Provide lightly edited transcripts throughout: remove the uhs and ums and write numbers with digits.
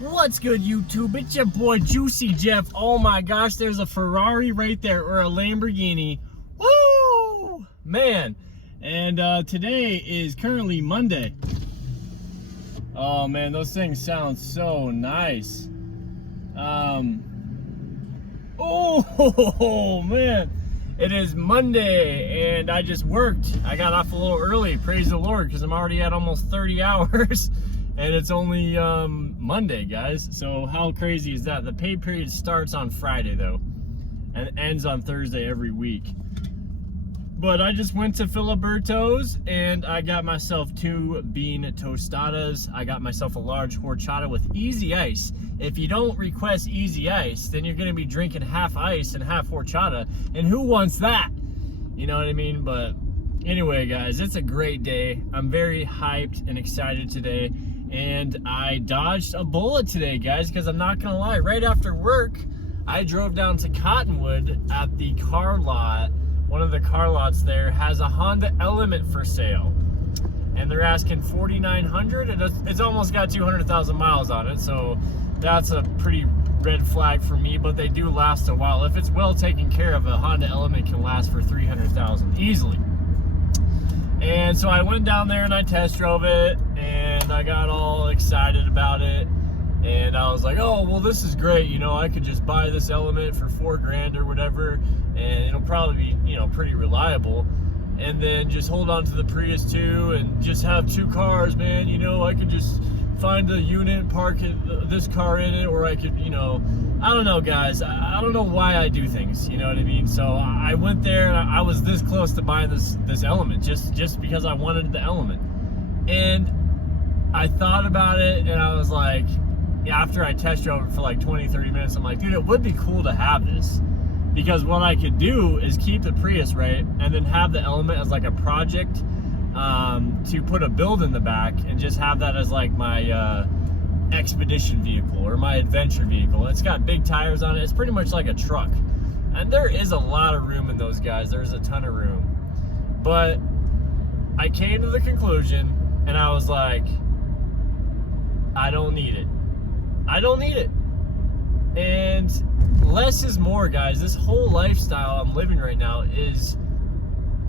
What's good, YouTube? It's your boy Juicy Jeff. Oh my gosh, there's a Ferrari right there, or a Lamborghini. Woo! Man. And today is currently Monday. Oh man, those things sound so nice. Oh man, it is Monday and I just worked. I got off a little early, praise the Lord, because I'm already at almost 30 hours and it's only Monday, guys. So how crazy is that? The pay period starts on Friday though and ends on Thursday every week. But I just went to Filiberto's and I got myself 2 bean tostadas. I got myself a large horchata with easy ice. If you don't request easy ice, then you're gonna be drinking half ice and half horchata. And who wants that? You know what I mean? But anyway, guys, it's a great day. I'm very hyped and excited today. And I dodged a bullet today, guys, because I'm not gonna lie. Right after work, I drove down to Cottonwood at the car lot. One of the car lots there has a Honda Element for sale, and they're asking $4,900, and it's almost got 200,000 miles on it, so that's a pretty red flag for me. But they do last a while. If it's well taken care of, a Honda Element can last for 300,000 easily. And so I went down there and I test drove it, and I got all excited about it. And I was like, oh, well, this is great. You know, I could just buy this Element for $4,000 or whatever, and it'll probably be, you know, pretty reliable. And then just hold on to the Prius too, and just have 2 cars, man. You know, I could just find a unit, park this car in it, or I could, you know, I don't know, guys. I don't know why I do things, you know what I mean? So I went there and I was this close to buying this Element just because I wanted the Element. And I thought about it, and I was like, after I test drove it for like 20-30 minutes, I'm like, dude, it would be cool to have this, because what I could do is keep the Prius, right, and then have the Element as like a project to put a build in the back, and just have that as like my expedition vehicle or my adventure vehicle. It's got big tires on it. It's pretty much like a truck, and there is a lot of room in those guys. There's a ton of room. But I came to the conclusion, and I was like, I don't need it. I don't need it. And less is more, guys. This whole lifestyle I'm living right now is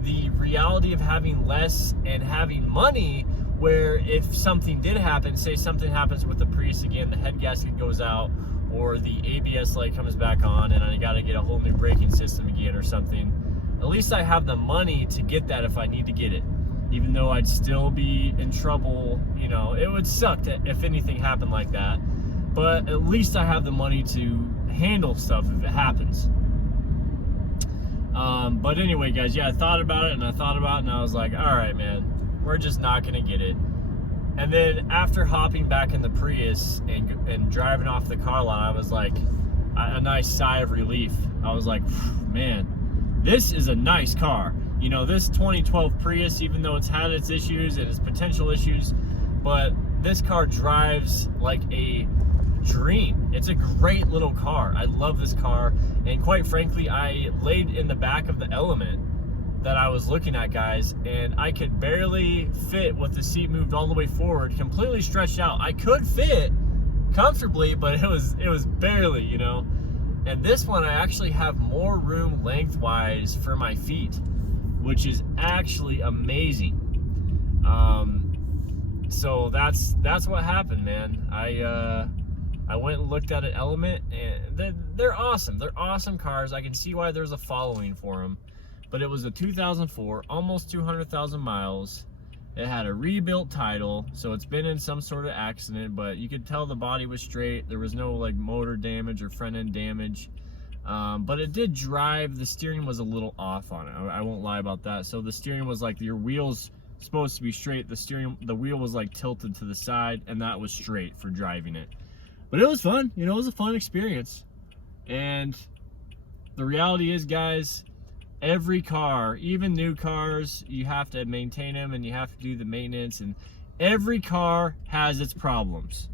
the reality of having less and having money, where if something did happen, say something happens with the Prius again, the head gasket goes out, or the ABS light comes back on, and I gotta get a whole new braking system again or something, at least I have the money to get that if I need to get it. Even though I'd still be in trouble, you know, it would suck if anything happened like that. But at least I have the money to handle stuff if it happens. But anyway, guys, yeah, I thought about it, and I was like, all right, man, we're just not gonna get it. And then after hopping back in the Prius and driving off the car lot, I was like, a nice sigh of relief. I was like, man, this is a nice car. You know, this 2012 Prius, even though it's had its issues and its potential issues, but this car drives like a dream. It's a great little car. I love this car, and quite frankly, I laid in the back of the Element that I was looking at, guys, and I could barely fit with the seat moved all the way forward, completely stretched out. I could fit comfortably, but it was barely, you know. And this one, I actually have more room lengthwise for my feet, which is actually amazing. So that's what happened, man. I went and looked at an Element, and they're awesome. They're awesome cars. I can see why there's a following for them. But it was a 2004, almost 200,000 miles. It had a rebuilt title, so it's been in some sort of accident, but you could tell the body was straight. There was no like motor damage or front end damage. But it did drive. The steering was a little off on it. I won't lie about that. So the steering was like, your wheel's supposed to be straight. The wheel was like tilted to the side, and that was straight for driving it. But it was fun, you know, it was a fun experience. And the reality is, guys, every car, even new cars, you have to maintain them and you have to do the maintenance, and every car has its problems.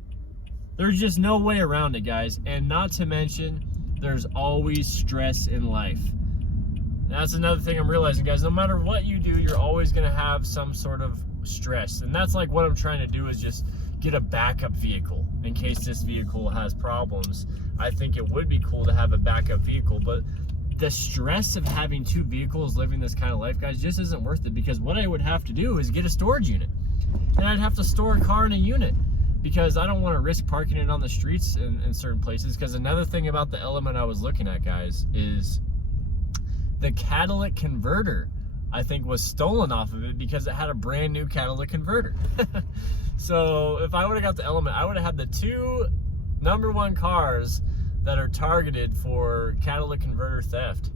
There's just no way around it, guys. And not to mention, there's always stress in life. That's another thing I'm realizing, guys. No matter what you do, you're always going to have some sort of stress. And that's like what I'm trying to do, is just get a backup vehicle in case this vehicle has problems. I think it would be cool to have a backup vehicle, but the stress of having 2 vehicles living this kind of life, guys, just isn't worth it, because what I would have to do is get a storage unit, and I'd have to store a car in a unit, because I don't want to risk parking it on the streets in certain places. Because another thing about the Element I was looking at, guys, is the catalytic converter, I think, was stolen off of it because it had a brand new catalytic converter. So if I would have got the Element, I would have had the 2 #1 cars that are targeted for catalytic converter theft.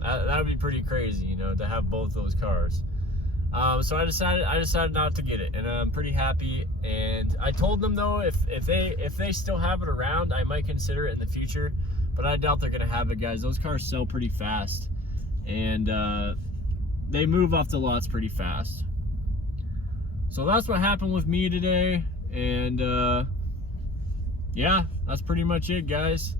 That would be pretty crazy, you know, to have both those cars. So I decided not to get it, and I'm pretty happy. And I told them, though, if they still have it around, I might consider it in the future, but I doubt they're gonna have it, guys. Those cars sell pretty fast, and they move off the lots pretty fast. So that's what happened with me today, and yeah, that's pretty much it, guys.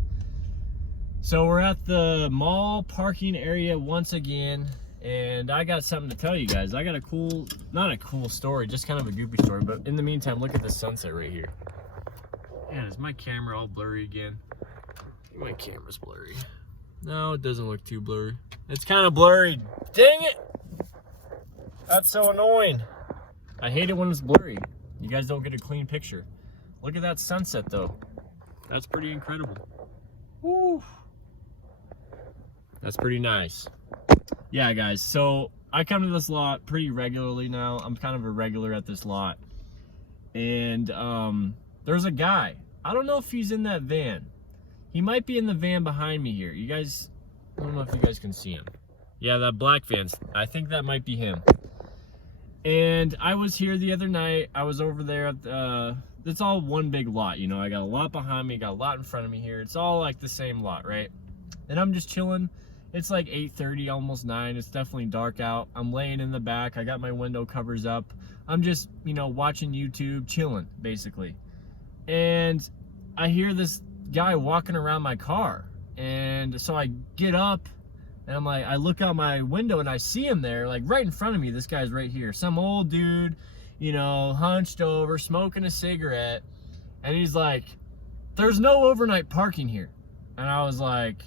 So we're at the mall parking area once again, and I got something to tell you guys. I got a cool, not a cool story, just kind of a goofy story, but in the meantime, look at the sunset right here. Man, is my camera all blurry again? My camera's blurry. No, it doesn't look too blurry. It's kind of blurry. Dang it! That's so annoying. I hate it when it's blurry. You guys don't get a clean picture. Look at that sunset, though. That's pretty incredible. Woo! That's pretty nice. Yeah, guys, so I come to this lot pretty regularly now. I'm kind of a regular at this lot. And there's a guy. I don't know if he's in that van. He might be in the van behind me here. You guys, I don't know if you guys can see him. Yeah, that black van. I think that might be him. And I was here the other night. I was over there at it's all one big lot, you know. I got a lot behind me, got a lot in front of me here. It's all like the same lot, right? And I'm just chilling. It's like 8:30, almost 9. It's definitely dark out. I'm laying in the back. I got my window covers up. I'm just, you know, watching YouTube, chilling, basically. And I hear this guy walking around my car. And so I get up, and I'm like, I look out my window, and I see him there, like right in front of me. This guy's right here. Some old dude, you know, hunched over, smoking a cigarette. And he's like, there's no overnight parking here. And I was like,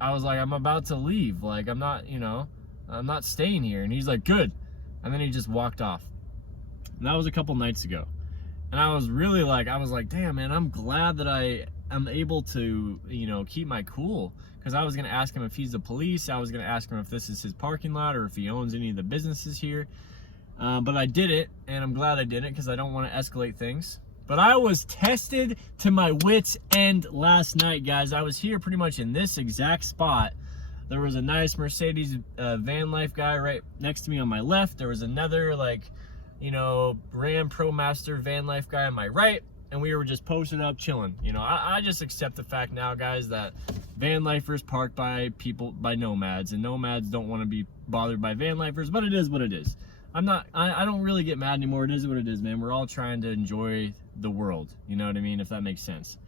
I'm about to leave. Like, I'm not, you know, I'm not staying here. And he's like, good. And then he just walked off. And that was a couple nights ago. And I was really like, damn, man, I'm glad that I'm able to, you know, keep my cool. Because I was going to ask him if he's the police. I was going to ask him if this is his parking lot or if he owns any of the businesses here. But I did it, and I'm glad I did it because I don't want to escalate things. But I was tested to my wits' end last night, guys. I was here pretty much in this exact spot. There was a nice Mercedes van life guy right next to me on my left. There was another, like, you know, Ram ProMaster van life guy on my right. And we were just posted up, chilling. You know, I just accept the fact now, guys, that van lifers park by nomads. And nomads don't want to be bothered by van lifers. But it is what it is. I don't really get mad anymore. It is what it is, man. We're all trying to enjoy the world. You know what I mean? If that makes sense.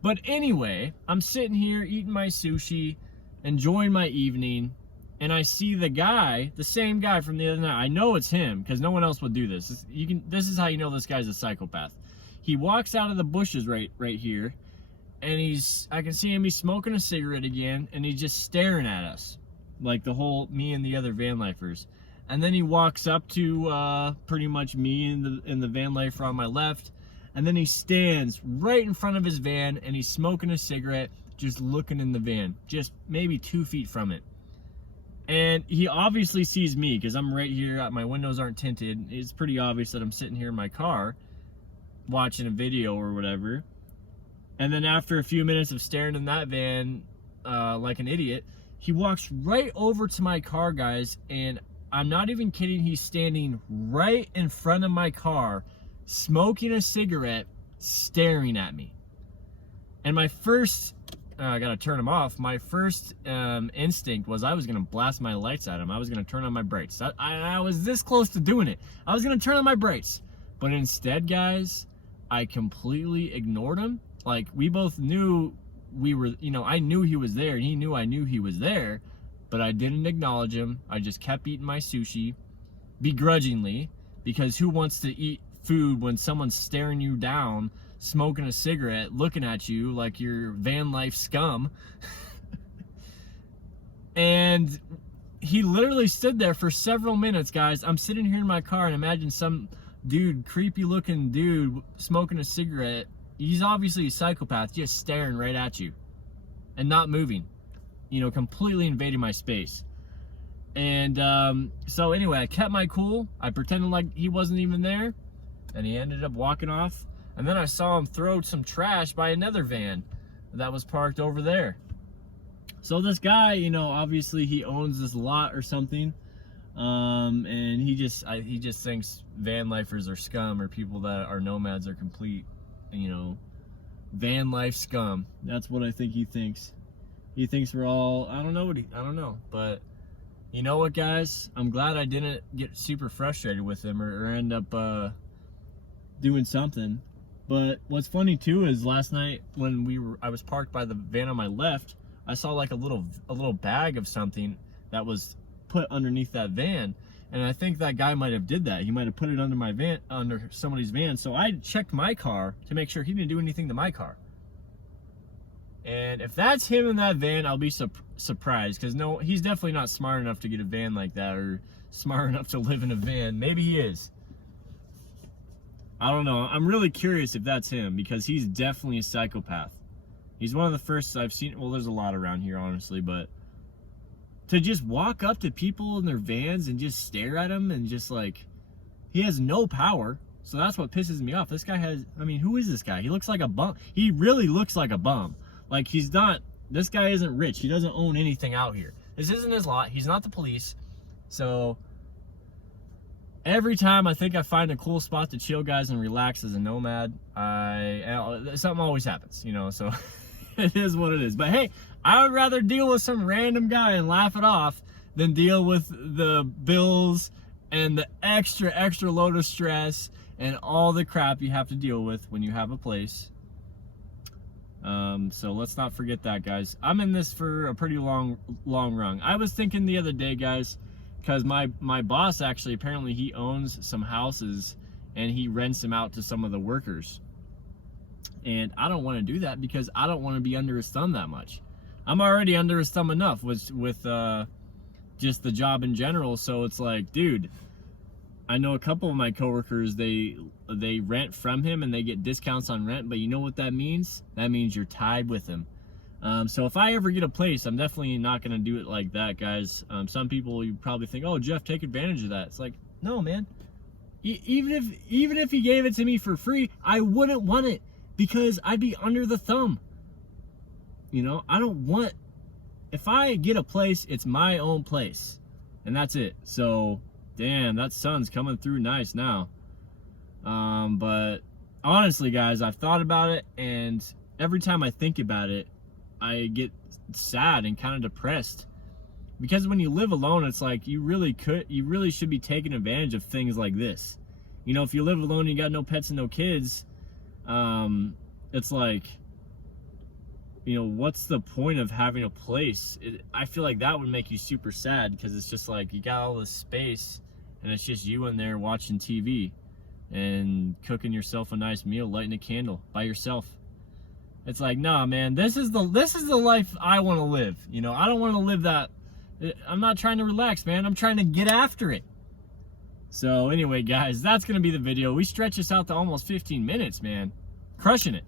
But anyway, I'm sitting here eating my sushi, enjoying my evening, and I see the guy, the same guy from the other night. I know it's him because no one else would do this. This is how you know this guy's a psychopath. He walks out of the bushes right here, and I can see him. He's smoking a cigarette again, and he's just staring at us, like me and the other van lifers. And then he walks up to pretty much me and the van lifer on my left. And then he stands right in front of his van, and he's smoking a cigarette, just looking in the van, just maybe 2 feet from it. And he obviously sees me because I'm right here. My windows aren't tinted. It's pretty obvious that I'm sitting here in my car watching a video or whatever. And then after a few minutes of staring in that van like an idiot, he walks right over to my car, guys, and I'm not even kidding. He's standing right in front of my car, smoking a cigarette, staring at me. And my first, I gotta turn him off. My first instinct was I was gonna blast my lights at him. I was gonna turn on my brakes. I was this close to doing it. I was gonna turn on my brakes. But instead, guys, I completely ignored him. Like, we both knew we were, you know, I knew he was there, and he knew I knew he was there. But I didn't acknowledge him. I just kept eating my sushi begrudgingly, because who wants to eat food when someone's staring you down, smoking a cigarette, looking at you like you're van life scum. And he literally stood there for several minutes, guys. I'm sitting here in my car and imagine some dude, creepy looking dude, smoking a cigarette. He's obviously a psychopath, just staring right at you and not moving, you know, completely invading my space. And so anyway, I kept my cool. I pretended like he wasn't even there, and he ended up walking off. And then I saw him throw some trash by another van that was parked over there. So this guy, you know, obviously he owns this lot or something, and he just thinks van lifers are scum, or people that are nomads are complete, you know, van life scum. That's what I think he thinks. He thinks we're all, I don't know, but you know what, guys? I'm glad I didn't get super frustrated with him or end up doing something. But what's funny too is last night when I was parked by the van on my left, I saw like a little bag of something that was put underneath that van, and I think that guy might have did that. He might have put it under my van, under somebody's van. So I checked my car to make sure he didn't do anything to my car. And if that's him in that van, I'll be surprised, because no, he's definitely not smart enough to get a van like that, or smart enough to live in a van. Maybe he is. I don't know. I'm really curious if that's him, because he's definitely a psychopath. He's one of the first I've seen. Well, there's a lot around here, honestly, but to just walk up to people in their vans and just stare at them, and just like, he has no power. So that's what pisses me off. This guy has, I mean, who is this guy? He looks like a bum. He really looks like a bum. Like, he's not, this guy isn't rich. He doesn't own anything out here. This isn't his lot. He's not the police. So every time I think I find a cool spot to chill, guys, and relax as a nomad, something always happens, you know, so it is what it is. But hey, I would rather deal with some random guy and laugh it off than deal with the bills and the extra load of stress and all the crap you have to deal with when you have a place. So let's not forget that, guys. I'm in this for a pretty long run. I was thinking the other day, guys, because my boss actually, apparently he owns some houses and he rents them out to some of the workers. And I don't want to do that, because I don't want to be under his thumb that much. I'm already under his thumb enough with just the job in general. So it's like, dude, I know a couple of my coworkers, they rent from him and they get discounts on rent, but you know what that means? That means you're tied with him. So if I ever get a place, I'm definitely not going to do it like that, guys. Some people, you probably think, oh, Jeff, take advantage of that. It's like, no, man. Even if he gave it to me for free, I wouldn't want it, because I'd be under the thumb. You know, I don't want, if I get a place, it's my own place, and that's it. So damn, that sun's coming through nice now. But honestly, guys, I've thought about it, and every time I think about it, I get sad and kind of depressed, because when you live alone, it's like you really should be taking advantage of things like this. You know, if you live alone and you got no pets and no kids, it's like, you know, what's the point of having a place? I feel like that would make you super sad, because it's just like you got all this space and it's just you in there watching TV and cooking yourself a nice meal, lighting a candle by yourself. It's like, nah, man, this is the life I want to live. You know, I don't want to live that. I'm not trying to relax, man. I'm trying to get after it. So anyway, guys, that's going to be the video. We stretched this out to almost 15 minutes, man. Crushing it.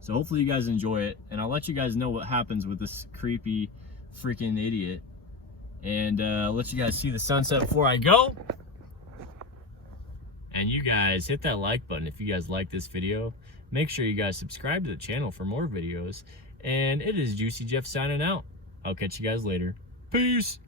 So hopefully you guys enjoy it, and I'll let you guys know what happens with this creepy freaking idiot. And I'll let you guys see the sunset before I go. And you guys hit that like button if you guys like this video. Make sure you guys subscribe to the channel for more videos. And it is Juicy Jeff signing out. I'll catch you guys later. Peace.